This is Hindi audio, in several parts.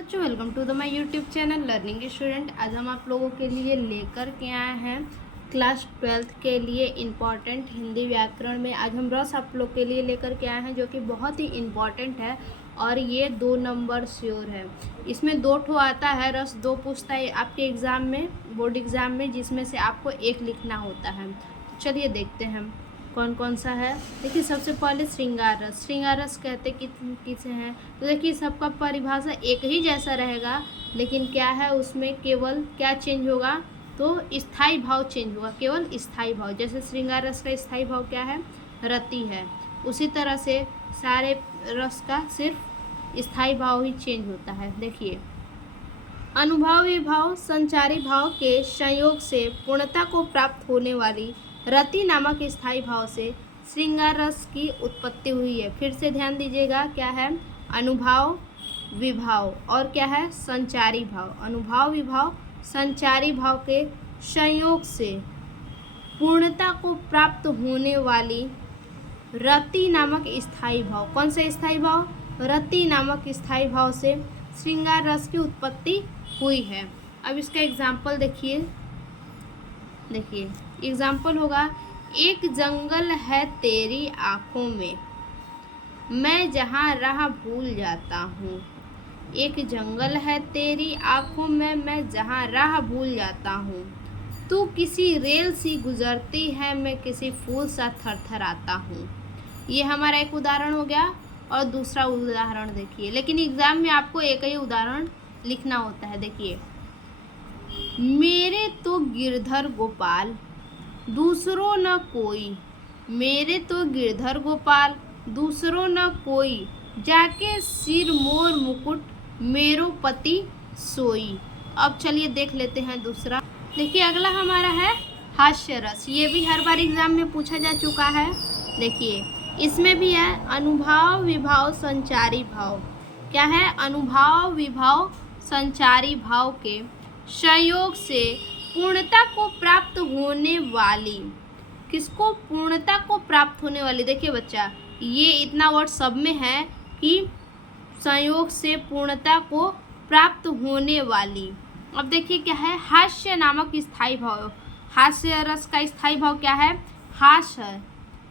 बच्चों welcome to the my YouTube channel learning student. आज हम आप लोगों के लिए लेकर के आए हैं क्लास 12th के लिए इम्पॉर्टेंट हिंदी व्याकरण में। आज हम रस आप लोग के लिए लेकर के आए हैं जो कि बहुत ही इम्पॉर्टेंट है और ये 2 नंबर श्योर है। इसमें 2 ठो आता है, रस 2 पूछता है आपके एग्ज़ाम में, बोर्ड एग्ज़ाम में, जिसमें से आपको एक लिखना होता है। तो चलिए देखते हैं कौन कौन सा है। देखिए सबसे पहले श्रृंगार रस। श्रृंगार रस कहते किसे हैं? तो देखिए सबका परिभाषा एक ही जैसा रहेगा, लेकिन क्या है उसमें केवल क्या चेंज होगा, तो स्थाई भाव चेंज होगा, केवल स्थाई भाव। जैसे श्रृंगार रस का स्थाई भाव क्या है? रति है। उसी तरह से सारे रस का सिर्फ स्थाई भाव ही चेंज होता है। देखिए अनुभाव विभाव संचारी भाव के संयोग से पूर्णता को प्राप्त होने वाली रति नामक स्थायी भाव से श्रृंगार रस की उत्पत्ति हुई है। फिर से ध्यान दीजिएगा, क्या है? अनुभाव विभाव और क्या है? संचारी भाव। अनुभाव विभाव संचारी भाव के संयोग से पूर्णता को प्राप्त होने वाली रति नामक स्थायी भाव। कौन सा स्थायी भाव? रति नामक स्थायी भाव से श्रृंगार रस की उत्पत्ति हुई है। अब इसका एग्जाम्पल देखिए एग्जाम्पल होगा, एक जंगल है तेरी आँखों में, मैं जहाँ राह भूल जाता हूँ। एक जंगल है तेरी आँखों में, मैं जहाँ राह भूल जाता हूँ। तू किसी रेल सी गुजरती है, मैं किसी फूल सा थरथराता हूँ। ये हमारा एक उदाहरण हो गया। और दूसरा उदाहरण देखिए, लेकिन एग्जाम में आपको एक ही उदाहरण लिखना होता है। देखिए, मेरे तो गिरधर गोपाल दूसरों न कोई, मेरे तो गिरधर गोपाल दूसरों न कोई, जाके सिर मोर मुकुट मेरो पति सोई। अब चलिए देख लेते हैं दूसरा। देखिए अगला हमारा है हास्य रस। ये भी हर बार एग्जाम में पूछा जा चुका है। देखिए इसमें भी है अनुभाव विभाव संचारी भाव। क्या है? अनुभाव विभाव संचारी भाव के संयोग से पूर्णता को प्राप्त होने वाली। किसको? पूर्णता को प्राप्त होने वाली। देखिए बच्चा, ये इतना वर्ड सब में है कि संयोग से पूर्णता को प्राप्त होने वाली। अब देखिए क्या है? हास्य नामक स्थायी भाव। हास्य रस का स्थायी भाव क्या है? हास है।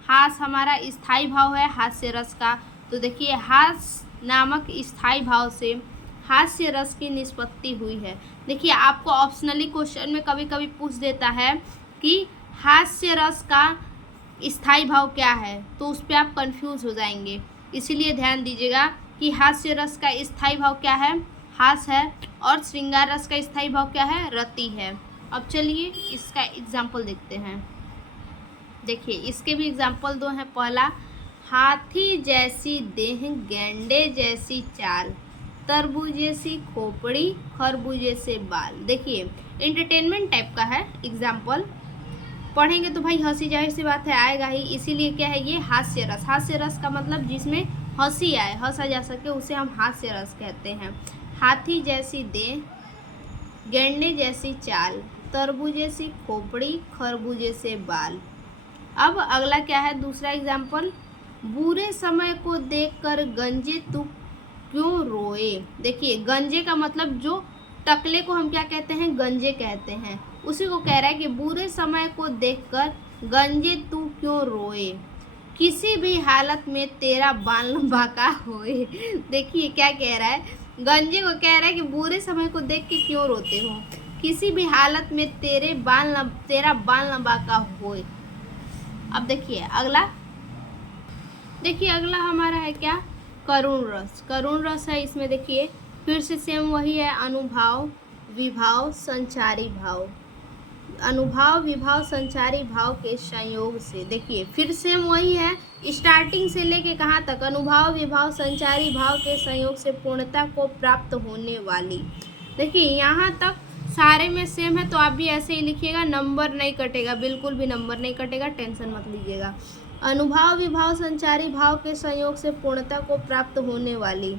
हास हमारा स्थायी भाव है हास्य रस का। तो देखिए हास नामक स्थायी भाव से हास्य रस की निष्पत्ति हुई है। देखिए आपको ऑप्शनली क्वेश्चन में कभी कभी पूछ देता है कि हास्य रस का स्थायी भाव क्या है, तो उस पर आप कंफ्यूज हो जाएंगे। इसीलिए ध्यान दीजिएगा कि हास्य रस का स्थायी भाव क्या है? हास है। और श्रृंगार रस का स्थायी भाव क्या है? रति है। अब चलिए इसका एग्जाम्पल देखते हैं। देखिए इसके भी एग्जाम्पल 2 हैं। पहला, हाथी जैसी देह गेंडे जैसी चाल, तरबूजे सी खोपड़ी खरबूजे से बाल। देखिए एंटरटेनमेंट टाइप का है एग्जाम्पल, पढ़ेंगे तो भाई हंसी जाहिर सी बात है आएगा ही। इसीलिए क्या है? ये हास्य रस। हास्य रस का मतलब जिसमें हंसी आए, हंसा जा सके, उसे हम हास्य रस कहते हैं। हाथी जैसी देह गेंडे जैसी चाल, तरबूजे सी खोपड़ी खरबूजे से बाल। अब अगला क्या है? दूसरा एग्जाम्पल, बुरे समय को देखकर गंजे तू क्यों रोए। देखिए गंजे का मतलब जो टकले को हम क्या कहते हैं? गंजे कहते हैं। उसी को कह रहा है कि बुरे समय को देखकर गंजे तू क्यों रोए, किसी भी हालत में तेरा बाल लंबा का होए। देखिए क्या कह रहा है? गंजे को कह रहा है कि बुरे समय को देख के क्यों रोते हो, किसी भी हालत में तेरा बाल लंबा का होए। अब देखिए अगला हमारा है क्या? करुण रस। करुण रस है। इसमें देखिए फिर से सेम वही है, अनुभाव विभाव संचारी भाव। अनुभाव विभाव संचारी भाव के संयोग से। देखिए फिर सेम वही है, स्टार्टिंग से लेके कहाँ तक? अनुभाव विभाव संचारी भाव के संयोग से पूर्णता को प्राप्त होने वाली। देखिए यहाँ तक सारे में सेम है, तो आप भी ऐसे ही लिखिएगा, नंबर नहीं कटेगा, बिल्कुल भी नंबर नहीं कटेगा, टेंशन मत लीजिएगा। अनुभाव विभाव संचारी भाव के संयोग से पूर्णता को प्राप्त होने वाली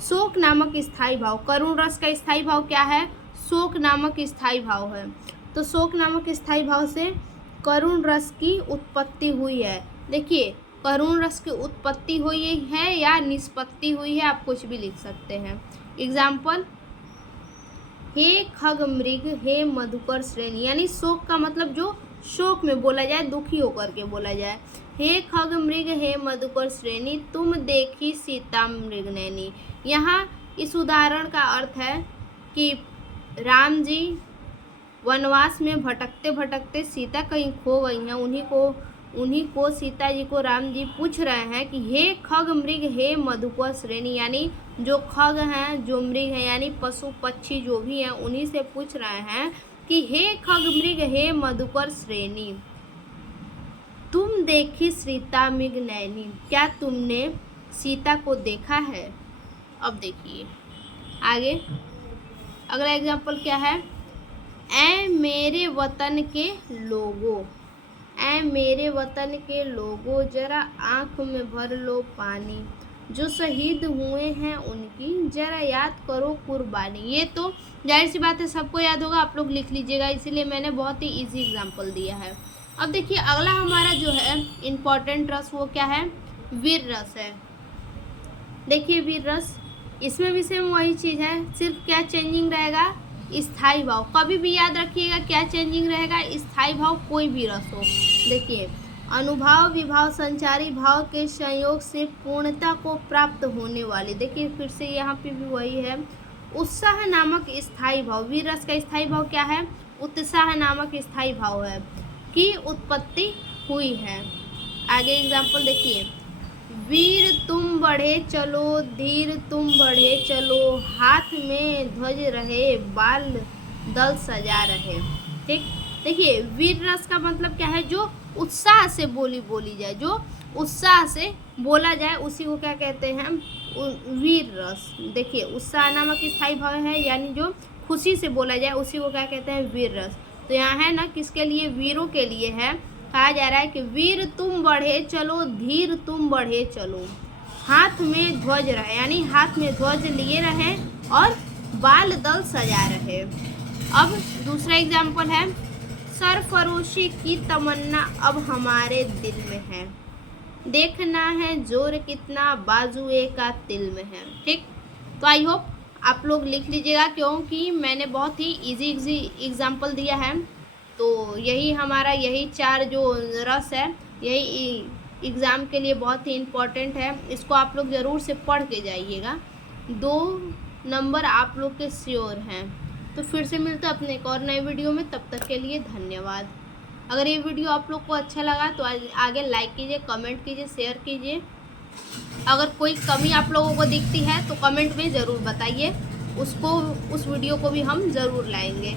शोक नामक स्थायी भाव। करुण रस का स्थायी भाव क्या है? शोक नामक स्थायी भाव है। तो शोक नामक स्थायी भाव से करुण रस की उत्पत्ति हुई है। देखिए करुण रस की उत्पत्ति हुई है या निष्पत्ति हुई है, आप कुछ भी लिख सकते हैं। एग्जाम्पल, हे खग मृग हे मधुकर श्रेणी, यानी शोक का मतलब जो शोक में बोला जाए, दुखी होकर के बोला जाए। हे खग मृग हे मधुकर श्रेणी, तुम देखी सीता मृग नैनी। यहाँ इस उदाहरण का अर्थ है कि राम जी वनवास में भटकते भटकते सीता कहीं खो गई हैं। उन्हीं को सीता जी को राम जी पूछ रहे हैं कि हे खग मृग हे मधुकर श्रेणी, यानी जो खग हैं, जो मृग हैं, यानी पशु पक्षी जो भी हैं, उन्हीं से पूछ रहे हैं कि हे खग मृग हे मधुकर श्रेणी, तुम देखी सीता मृग नैनी, क्या तुमने सीता को देखा है। अब देखिए आगे, अगला एग्जाम्पल क्या है, ऐ मेरे वतन के लोगों, ऐ मेरे वतन के लोगों, जरा आँख में भर लो पानी, जो शहीद हुए हैं उनकी जरा याद करो कुर्बानी। ये तो जाहिर सी बात है सबको याद होगा, आप लोग लिख लीजिएगा, इसीलिए मैंने बहुत ही इजी एग्जाम्पल दिया है। अब देखिए अगला हमारा जो है इम्पॉर्टेंट रस वो क्या है, वीर रस है। देखिए वीर रस, इसमें भी सेम वही चीज़ है, सिर्फ क्या चेंजिंग रहेगा, स्थाई भाव। कभी भी याद रखिएगा क्या चेंजिंग रहेगा, स्थाई भाव कोई भी रस हो। देखिए, अनुभाव विभाव संचारी भाव के संयोग से पूर्णता को प्राप्त होने वाली। देखिए फिर से यहाँ पे भी वही है, उत्साह नामक स्थाई भाव। वीर रस का स्थाई भाव क्या है, उत्साह नामक स्थाई भाव है की उत्पत्ति हुई है। आगे एग्जाम्पल देखिए, वीर तुम बढ़े चलो धीर तुम बढ़े चलो, हाथ में ध्वज रहे बाल दल सजा रहे। ठीक, देखिए वीर रस का मतलब क्या है, जो उत्साह से बोली जाए, जो उत्साह से बोला जाए उसी को क्या कहते हैं, वीर रस। देखिए उत्साह नामक स्थायी भाव है, यानी जो खुशी से बोला जाए उसी को क्या कहते हैं, वीर रस। तो यहाँ है ना किसके लिए, वीरों के लिए है। कहा जा रहा है कि वीर तुम बढ़े चलो धीर तुम बढ़े चलो, हाथ में ध्वज रहे, यानी हाथ में ध्वज लिए रहे और बाल दल सजा रहे। अब दूसरा एग्जाम्पल है, सरफरोशी की तमन्ना अब हमारे दिल में है, देखना है जोर कितना बाजुए का तिल में है। ठीक, तो आई होप आप लोग लिख लीजिएगा, क्योंकि मैंने बहुत ही इजी एग्जाम्पल दिया है। तो यही 4 जो रस है, यही एग्ज़ाम के लिए बहुत ही इम्पोर्टेंट है। इसको आप लोग ज़रूर से पढ़ के जाइएगा, 2 नंबर आप लोग के श्योर हैं। तो फिर से मिलते हैं अपने एक और नए वीडियो में, तब तक के लिए धन्यवाद। अगर ये वीडियो आप लोग को अच्छा लगा तो आगे लाइक कीजिए, कमेंट कीजिए, शेयर कीजिए। अगर कोई कमी आप लोगों को दिखती है तो कमेंट में ज़रूर बताइए, उस वीडियो को भी हम ज़रूर लाएंगे।